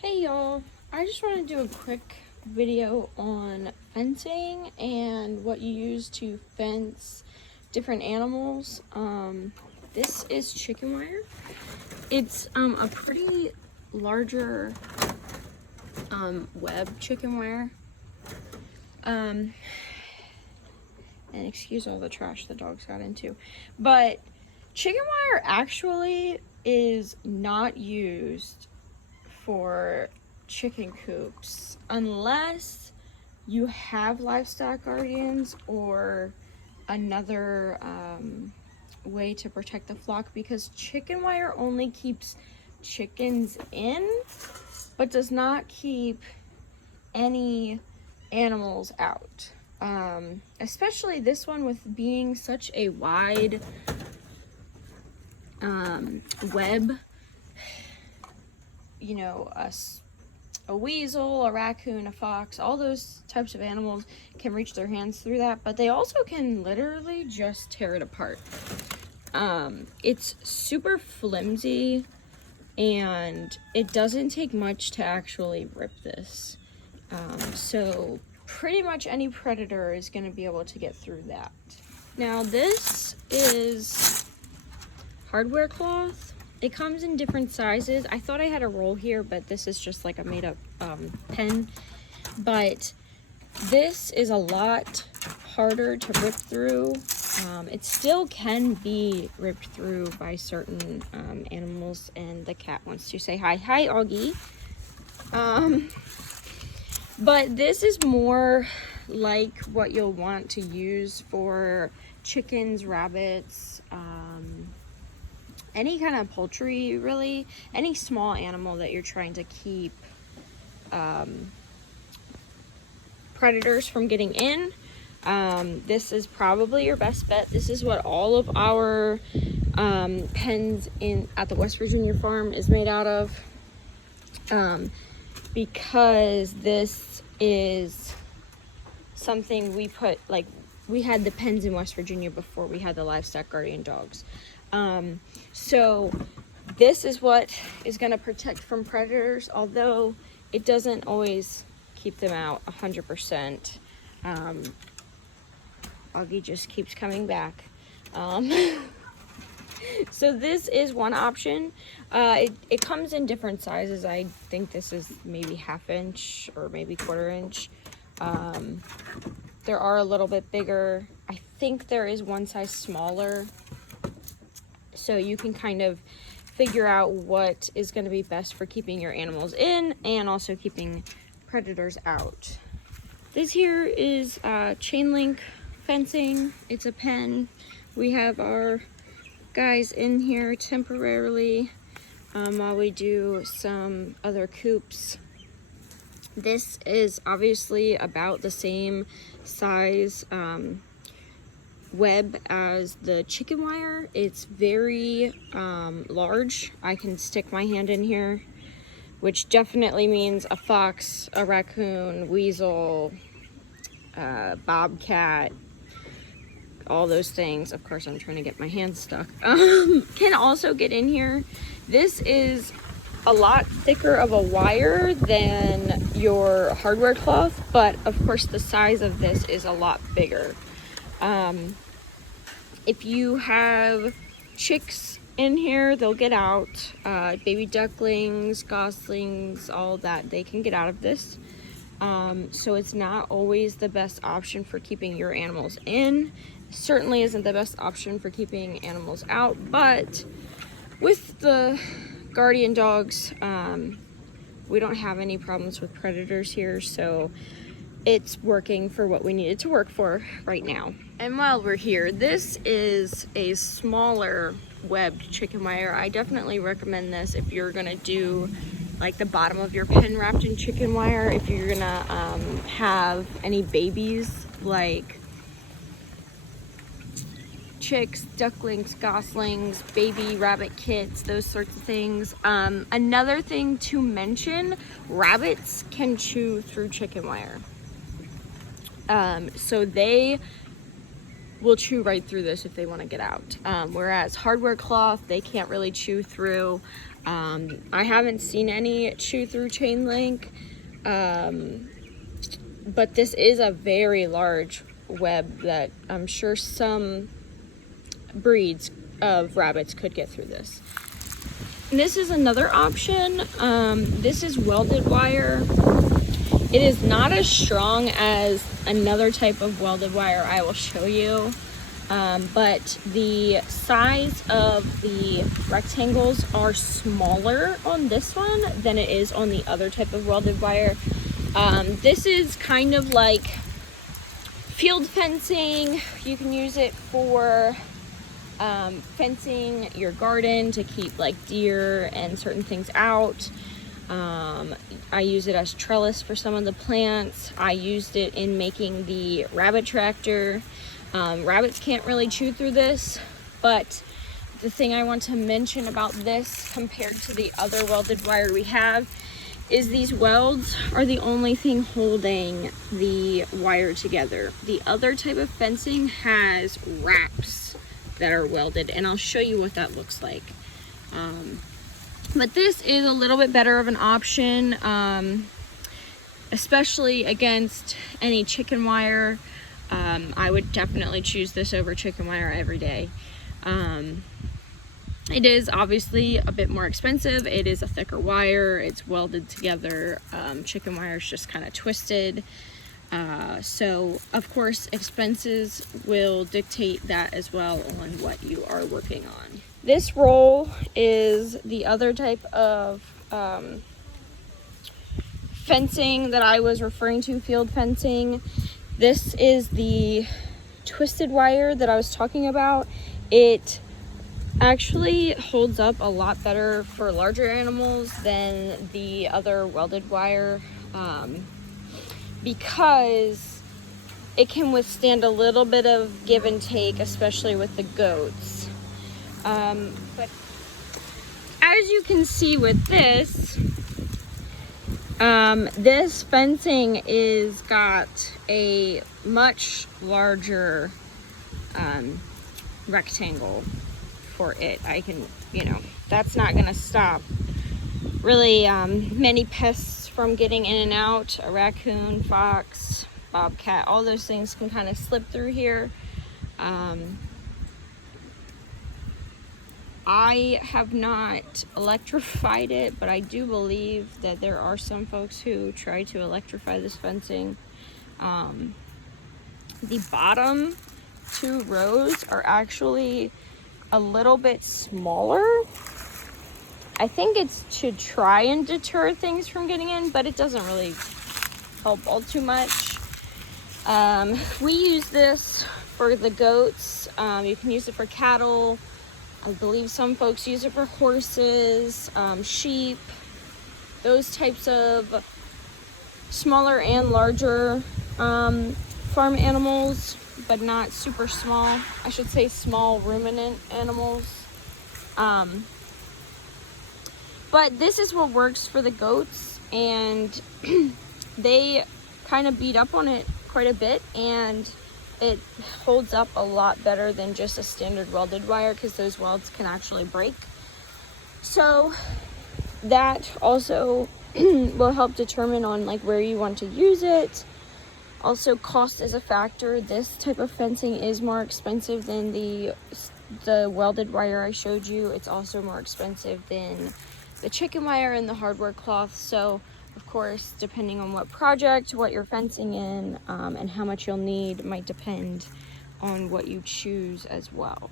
Hey y'all, I just want to do a quick video on fencing and what you use to fence different animals. This is chicken wire. It's a pretty larger web chicken wire. And excuse all the trash the dogs got into. But chicken wire actually is not used for chicken coops unless you have livestock guardians or another way to protect the flock, because chicken wire only keeps chickens in but does not keep any animals out. Especially this one, with being such a wide web. You know, a weasel, a raccoon, a fox, all those types of animals can reach their hands through that, but they also can literally just tear it apart. It's super flimsy and it doesn't take much to actually rip this. So pretty much any predator is going to be able to get through that. Now this is hardware cloth. It comes in different sizes. I thought I had a roll here, but this is just like a made up pen. But this is a lot harder to rip through. It still can be ripped through by certain animals, and the cat wants to say hi. Hi, Augie. But this is more like what you'll want to use for chickens, rabbits, any kind of poultry, really, any small animal that you're trying to keep predators from getting in. This is probably your best bet. This is what all of our pens at the West Virginia farm is made out of, because this is something we put, like, we had the pens in West Virginia before we had the livestock guardian dogs. So this is what is going to protect from predators, although it doesn't always keep them out 100%. Augie just keeps coming back. So this is one option. It comes in different sizes. I think this is maybe 1/2 inch or maybe 1/4 inch. There are a little bit bigger. I think there is one size smaller. So you can kind of figure out what is going to be best for keeping your animals in and also keeping predators out. This here is chain link fencing. It's a pen. We have our guys in here temporarily while we do some other coops. This is obviously about the same size web as the chicken wire. It's very large. I can stick my hand in here, which definitely means a fox, a raccoon, weasel, bobcat, all those things. Of course, I'm trying to get my hand stuck. Can also get in here. This is a lot thicker of a wire than your hardware cloth, but of course the size of this is a lot bigger. If you have chicks in here, they'll get out. Baby ducklings, goslings, all that, they can get out of this. So it's not always the best option for keeping your animals in. Certainly isn't the best option for keeping animals out, but with the guardian dogs, we don't have any problems with predators here, so it's working for what we need it to work for right now. And while we're here, this is a smaller webbed chicken wire. I definitely recommend this if you're gonna do like the bottom of your pen wrapped in chicken wire. If you're gonna have any babies, like chicks, ducklings, goslings, baby rabbit kits, those sorts of things. Another thing to mention, rabbits can chew through chicken wire. So they will chew right through this if they want to get out. Whereas hardware cloth, they can't really chew through. I haven't seen any chew through chain link, but this is a very large web that I'm sure some breeds of rabbits could get through this. And this is another option. This is welded wire. It is not as strong as another type of welded wire I will show you, but the size of the rectangles are smaller on this one than it is on the other type of welded wire. This is kind of like field fencing. You can use it for fencing your garden to keep like deer and certain things out. I use it as trellis for some of the plants. I used it in making the rabbit tractor. Rabbits can't really chew through this, but the thing I want to mention about this compared to the other welded wire we have is these welds are the only thing holding the wire together. The other type of fencing has wraps that are welded, and I'll show you what that looks like. But this is a little bit better of an option, especially against any chicken wire. I would definitely choose this over chicken wire every day. It is obviously a bit more expensive. It is a thicker wire. It's welded together. Chicken wire is just kind of twisted. So of course expenses will dictate that as well on what you are working on. This roll is the other type of fencing that I was referring to, field fencing. This is the twisted wire that I was talking about. It actually holds up a lot better for larger animals than the other welded wire, because it can withstand a little bit of give and take, especially with the goats. But as you can see with this, this fencing is got a much larger rectangle for it. I can, that's not gonna stop really many pests from getting in and out. A raccoon, fox, bobcat, all those things can kind of slip through here. I have not electrified it, but I do believe that there are some folks who try to electrify this fencing. The bottom 2 rows are actually a little bit smaller. I think it's to try and deter things from getting in, but it doesn't really help all too much. We use this for the goats. You can use it for cattle. I believe some folks use it for horses, sheep, those types of smaller and larger farm animals, but not super small. I should say small ruminant animals. But this is what works for the goats, and they kind of beat up on it quite a bit, and it holds up a lot better than just a standard welded wire, because those welds can actually break. So that also will help determine on like where you want to use it. Also, cost is a factor. This type of fencing is more expensive than the welded wire I showed you. It's also more expensive than the chicken wire and the hardware cloth. So of course, depending on what project, what you're fencing in, and how much you'll need might depend on what you choose as well.